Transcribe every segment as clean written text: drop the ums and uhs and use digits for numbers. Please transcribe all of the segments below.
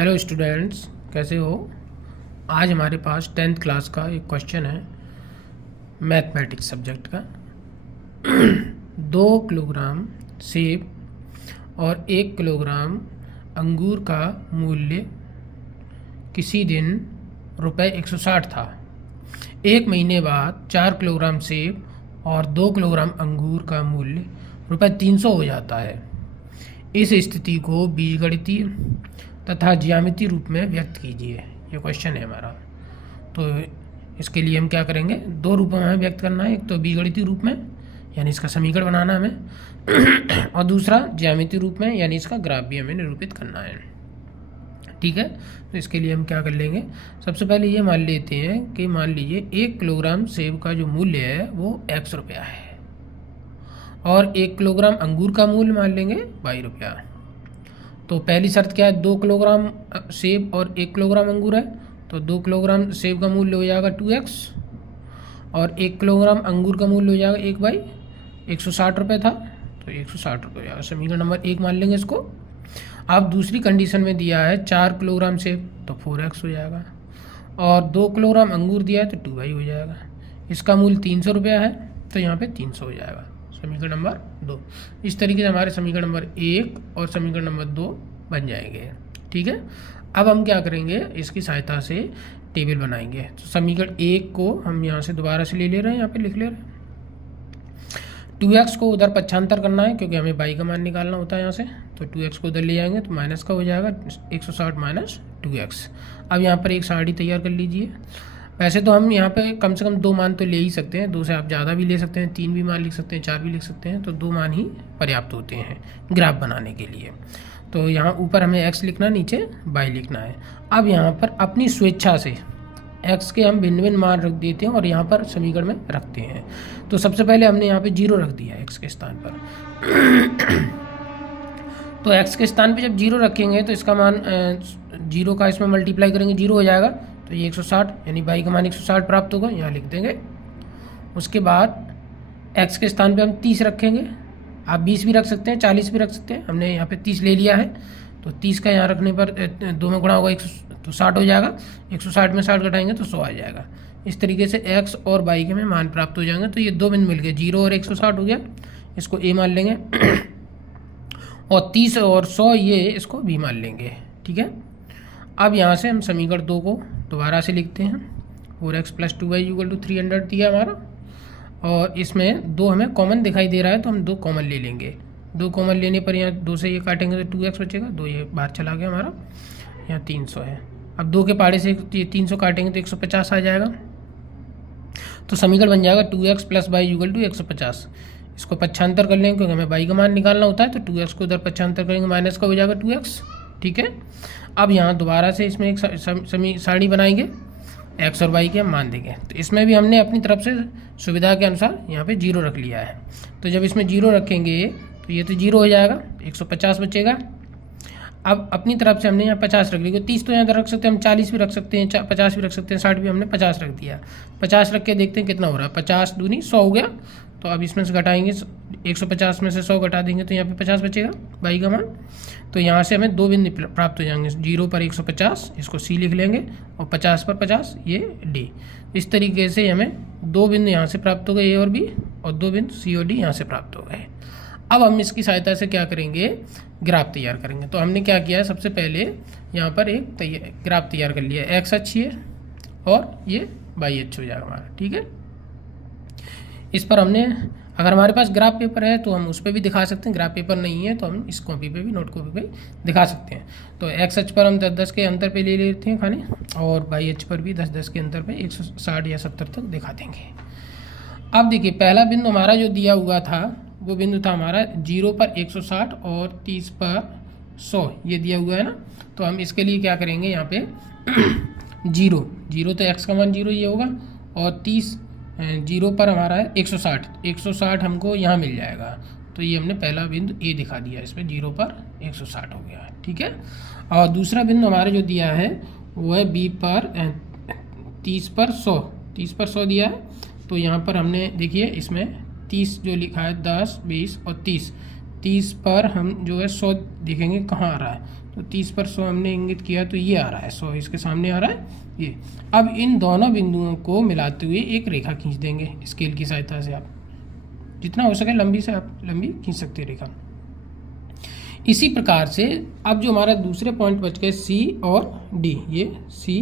Hello students, कैसे हो। आज हमारे पास 10th क्लास का एक क्वेश्चन है मैथमेटिक्स सब्जेक्ट का। 2 किलोग्राम सेब और 1 किलोग्राम अंगूर का मूल्य किसी दिन ₹160 था। 1 महीने बाद 4 किलोग्राम सेब और 2 किलोग्राम अंगूर का मूल्य ₹300 हो जाता है। इस स्थिति को बीजगणितीय तथा ज्यामितीय रूप में व्यक्त कीजिए। ये क्वेश्चन है हमारा। तो इसके लिए हम क्या करेंगे, 2 रूपों में हमें व्यक्त करना है। एक तो बीजगणितीय रूप में यानी इसका समीकरण बनाना हमें और दूसरा ज्यामितीय रूप में यानी इसका ग्राफ भी हमें निरूपित करना है। ठीक है, तो इसके लिए हम क्या कर लेंगे, सबसे पहले ये मान लेते हैं कि मान लीजिए 1 किलोग्राम सेब का जो मूल्य है वो X रुपया है और 1 किलोग्राम अंगूर का मूल्य मान लेंगे Y रुपया। तो पहली शर्त क्या है, 2 किलोग्राम सेब और 1 किलोग्राम अंगूर है, तो 2 किलोग्राम सेब का मूल्य हो जाएगा 2x और 1 किलोग्राम अंगूर का मूल्य हो जाएगा 1/160 रुपये था, तो 160 रुपये हो जाएगा। समीकरण नंबर 1 मान लेंगे इसको। अब दूसरी कंडीशन में दिया है 4 किलोग्राम सेब, तो 4x हो जाएगा और 2 किलोग्राम अंगूर दिया है तो 2y हो जाएगा। इसका मूल्य 300 रुपया है, तो यहाँ पे 300 हो जाएगा। समीकरण नंबर 2। इस तरीके से हमारे समीकरण नंबर 1 और समीकरण नंबर 2 बन जाएंगे। ठीक है, अब हम क्या करेंगे, इसकी सहायता से टेबल बनाएंगे। तो समीकरण 1 को हम यहाँ से दोबारा से ले ले रहे हैं, यहाँ पे लिख ले रहे हैं। 2x को उधर पक्षांतर करना है क्योंकि हमें y का मान निकालना होता है यहाँ से, तो 2x को उधर ले जाएंगे तो माइनस का हो जाएगा 160 माइनस 2x। अब यहाँ पर एक सारणी तैयार कर लीजिए। वैसे तो हम यहाँ पे कम से कम 2 मान तो ले ही सकते हैं, 2 से आप ज़्यादा भी ले सकते हैं, 3 भी मान लिख सकते हैं, 4 भी लिख सकते हैं, तो 2 मान ही पर्याप्त होते हैं ग्राफ बनाने के लिए। तो यहाँ ऊपर हमें x लिखना है, नीचे y लिखना है। अब यहाँ पर अपनी स्वेच्छा से x के हम भिन्न भिन्न मान रख देते हैं और यहाँ पर समीकरण में रखते हैं। तो सबसे पहले हमने यहाँ पे 0 रख दिया x के स्थान पर। तो x के स्थान पे जब 0 रखेंगे तो इसका मान 0 का इसमें मल्टीप्लाई करेंगे 0 हो जाएगा, तो ये 160 यानी y का मान 160 प्राप्त होगा, यहाँ लिख देंगे। उसके बाद x के स्थान पे हम 30 रखेंगे। आप 20 भी रख सकते हैं, 40 भी रख सकते हैं, हमने यहाँ पे 30 ले लिया है, तो 30 का यहाँ रखने पर 2 में गुणा होगा 100 तो 60 हो जाएगा। 160 में 60 घटाएंगे तो 100 आ जाएगा। इस तरीके से x और y के में मान प्राप्त हो जाएंगे। तो ये 2 बिंदु मिल गए, 0 और 160 हो गया, इसको a मान लेंगे और 30 और 100 ये इसको b मान लेंगे। ठीक है, अब यहाँ से हम समीकरण 2 को दोबारा से लिखते हैं। 4x + 2y = 300 दिया हमारा और इसमें 2 हमें कॉमन दिखाई दे रहा है, तो हम 2 कॉमन ले लेंगे। 2 कॉमन लेने पर यहाँ 2 से ये काटेंगे तो 2x बचेगा, 2 ये बाहर चला गया हमारा, यहाँ 300 है। अब 2 के पाड़े से ये 300 काटेंगे तो 150 आ जाएगा। तो समीकरण बन जाएगा 2x + y = 150। इसको पक्षांतर कर लेंगे क्योंकि हमें y का मान निकालना होता है, तो 2x को उधर पक्षांतर करेंगे, माइनस का हो जाएगा 2x। ठीक है, अब यहाँ दोबारा से इसमें एक सारणी बनाएंगे, x और y के हम मान देंगे। तो इसमें भी हमने अपनी तरफ से सुविधा के अनुसार यहाँ पे 0 रख लिया है। तो जब इसमें 0 रखेंगे तो ये तो 0 हो जाएगा, 150 बचेगा। अब अपनी तरफ से हमने यहाँ 50 रख लिया, 30 तो यहाँ रख सकते हैं, हम 40 भी रख सकते हैं, 50 भी रख सकते हैं, 60 भी, हमने 50 रख दिया। 50 रख के देखते हैं कितना हो रहा है, 50 दूनी 100 हो गया। तो अब इसमें से घटाएंगे, 150 में से 100 घटा देंगे तो यहाँ पे 50 बचेगा y का मान। तो यहाँ से हमें 2 बिंदु प्राप्त हो जाएंगे, 0 पर 150 इसको c लिख लेंगे और 50 पर 50 ये d। इस तरीके से हमें 2 बिंदु यहाँ से प्राप्त हो गए a और b, और 2 बिंदु c और d यहाँ से प्राप्त हो गए। अब हम इसकी सहायता से क्या करेंगे, ग्राफ तैयार करेंगे। तो हमने क्या किया है, सबसे पहले यहाँ पर एक ग्राफ तैयार कर लिया, x अक्ष है और ये y अक्ष हो जाएगा हमारा। ठीक है, इस पर हमने, अगर हमारे पास ग्राफ पेपर है तो हम उस पर भी दिखा सकते हैं, ग्राफ पेपर नहीं है तो हम इस कॉपी पे भी, नोट कॉपी पे दिखा सकते हैं। तो x अक्ष पर हम 10-10 के अंतर पे ले लेते हैं खाने, और y अक्ष पर भी 10-10 के अंतर पे 160 या 70 तक दिखा देंगे। अब देखिए, पहला बिंदु हमारा जो दिया हुआ था वो बिंदु था हमारा 0 पर 160 और 30 पर 100, ये दिया हुआ है ना। तो हम इसके लिए क्या करेंगे, यहाँ पे 0 तो x का मान 0 ये होगा, और 30 0 पर हमारा है 160 हमको यहाँ मिल जाएगा। तो ये हमने पहला बिंदु a दिखा दिया, इसमें 0 पर 160 हो गया। ठीक है, और दूसरा बिंदु हमारा जो दिया है वो है b पर 30 पर 100 दिया है। तो यहाँ पर हमने देखिए, इसमें 30 जो लिखा है, 10, 20 और 30, 30 पर हम जो है 100 देखेंगे कहाँ आ रहा है, तो 30 पर 100 हमने इंगित किया तो ये आ रहा है 100 इसके सामने आ रहा है ये। अब इन दोनों बिंदुओं को मिलाते हुए एक रेखा खींच देंगे स्केल की सहायता से। आप जितना हो सके लंबी से आप लंबी खींच सकते हैं रेखा। इसी प्रकार से अब जो हमारा दूसरे पॉइंट बच गए सी और डी, ये सी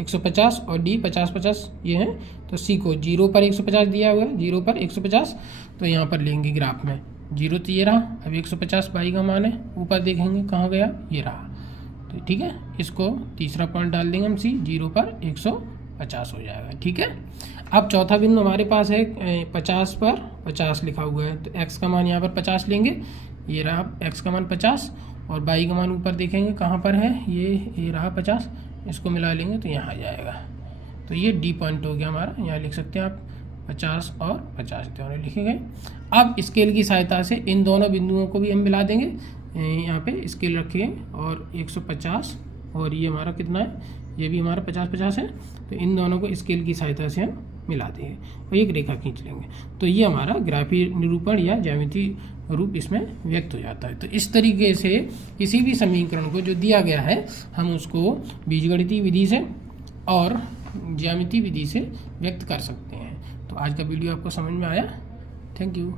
150 और डी 50-50 ये हैं, तो सी को 0 पर 150 दिया हुआ है, 0 पर 150, तो यहाँ पर लेंगे ग्राफ में 0 तो ये रहा, अब 150 बाई का मान है, ऊपर देखेंगे कहाँ गया, ये रहा, तो ठीक है, इसको तीसरा पॉइंट डाल देंगे हम सी, 0 पर 150 हो जाएगा। ठीक है, अब चौथा बिंदु हमारे पास है 50 पर 50 लिखा हुआ है, तो x का मान यहाँ पर 50 लेंगे, ये रहा x का मान 50, और y का मान ऊपर देखेंगे कहाँ पर है, ये रहा 50, इसको मिला लेंगे तो यहाँ आ जाएगा। तो ये डी पॉइंट हो गया हमारा, यहाँ लिख सकते हैं आप 50 और 50 दोनों लिखे गए। अब स्केल की सहायता से इन दोनों बिंदुओं को भी हम मिला देंगे, यहाँ पे स्केल रखिए और 150 और ये हमारा कितना है, ये भी हमारा 50-50 है, तो इन दोनों को स्केल की सहायता से हम मिला देंगे और एक रेखा खींच लेंगे, तो ये हमारा ग्राफीय निरूपण या ज्यामितीय रूप इसमें व्यक्त हो जाता है। तो इस तरीके से किसी भी समीकरण को जो दिया गया है हम उसको बीजगणितीय विधि से और ज्यामितीय विधि से व्यक्त कर सकते हैं। तो आज का वीडियो आपको समझ में आया, थैंक यू।